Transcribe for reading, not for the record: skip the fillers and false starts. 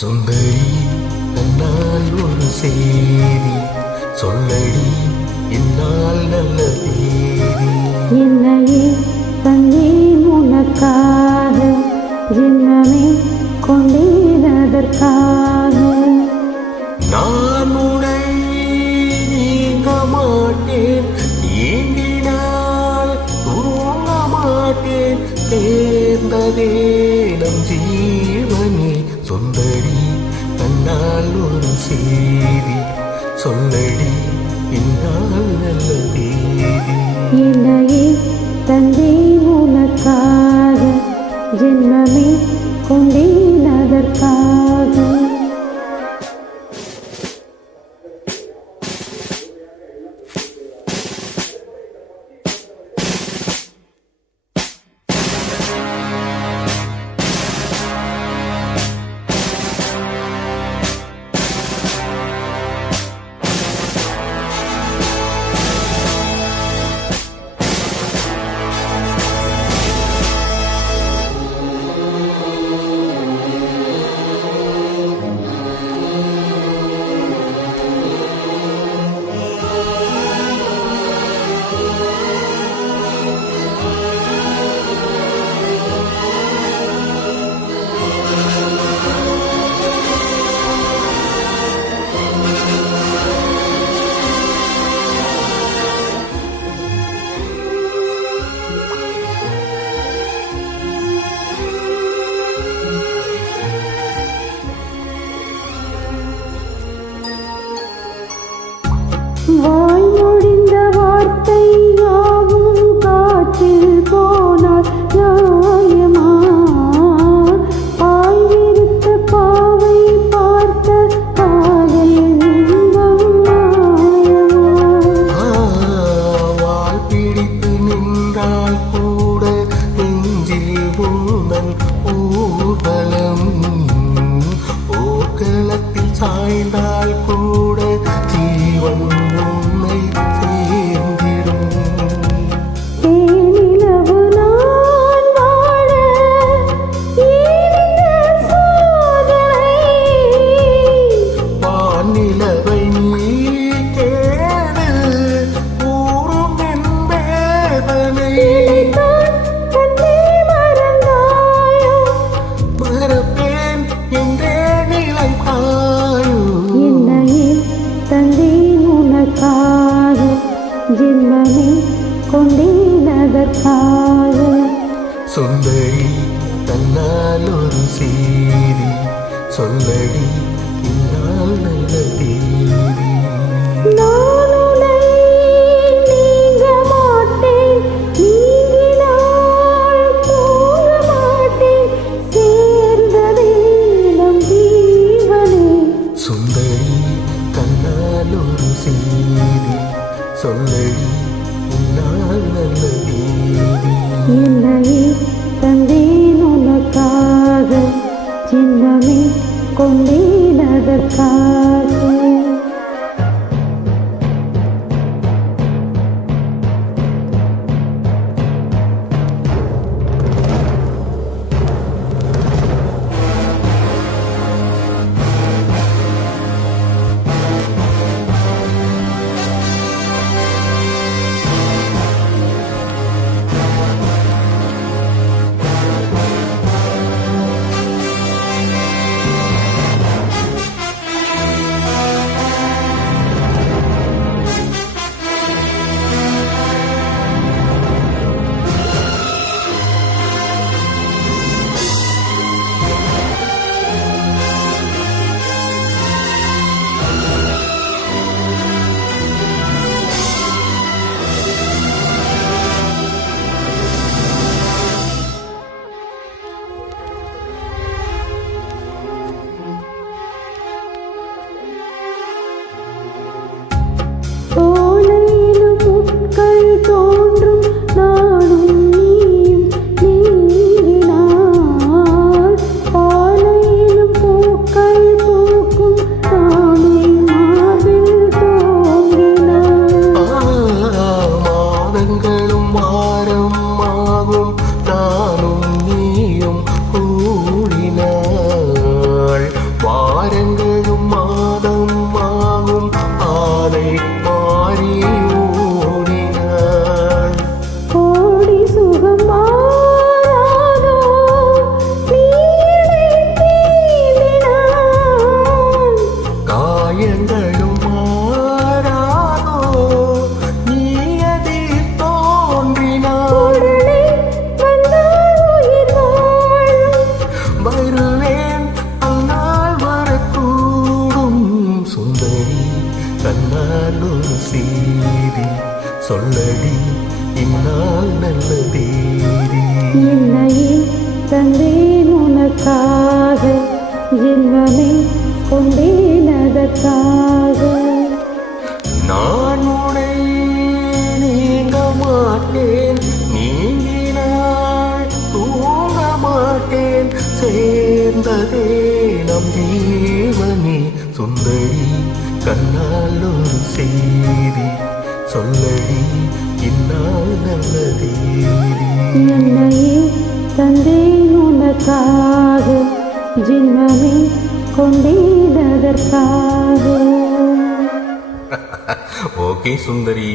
சுந்தரி தன்னால் ஒரு செய்தி சொல்லடி என்னால் நல்ல தேதி. என்னையே தந்தேன் உனக்காக, ஜென்மமே கொண்டேன் அதற்காக. நான் உன்னை நீங்க மாட்டேன், நீங்கினால் தூங்க மாட்டேன், சேர்ந்ததே நம் ஜீவனே. சுந்தரி தன்னால் ஒரு செய்தி சொல்லடி என்னால் நல்ல தேதி. என்னையே தந்தேன் உனக்காக, ஜென்மமே கொண்டேன் அதற்காக. வாய் முடிந்த வார்த்தை யாவும் காற்றில் போனால் நியாயமா? பாய் விரித்த பாவை பார்த்த காதல் இன்பம் மாயமா? வால் பிடித்து நின்றால் கூட நெஞ்சில் உந்தன் ஊர்வலம், போர்க்களத்தில் சாய்ந்தால் கூட ஜீவன் உன்னை சேர்ந்திடும். தேனிலவு நான் வாழ ஏறிய சோதனை, வானிலவை நீ கேடு கூறும் என் வேதனை. நினைத்தான் தன்னை மறந்தாயோ? மறப்பேன் என்றே நிலம் காயும். என்னையே தந்தேன் உனக்காக, ஜென்மமே கொண்டேன் அதற்காக. சுந்தரி தன்னால் ஒரு செய்தி சொல்லடி என்னால் நல்ல தேதி. நான் உன்னை நீங்க மாட்டேன், நீங்கினால் தூங்க மாட்டேன், சேர்ந்ததே நம் ஜீவனே. சுந்தரி தன்னால் ஒரு செய்தி சொல்லடி என்னால் நல்ல தேதி. என்னையே தந்தேன் உனக்காக, ஜென்மமே கொண்டேன் அதற்காக. வருவேன் அந்நாள் வரக்கூடும். சுந்தரி கண்ணால் ஒரு செய்தி சொல்லடி இந்நாள் நல்ல தேதி. என்னையே தந்தேன் உனக்காக, ஜென்மமே கொண்டேன் அதற்காக. நான் உன்னை நீங்க மாட்டேன், நீங்கினாள் தூங்க மாட்டேன். சேர்ந்ததே நம் ஜீவனே. சுந்தரி கண்ணால் ஒரு செய்தி சொல்லடி இந்நாள் நல்ல தேதி. என்னையே தந்தேன் உனக்காக, ஜென்மமே கொண்டேன் அதற்காக. ஓகே சுந்தரி.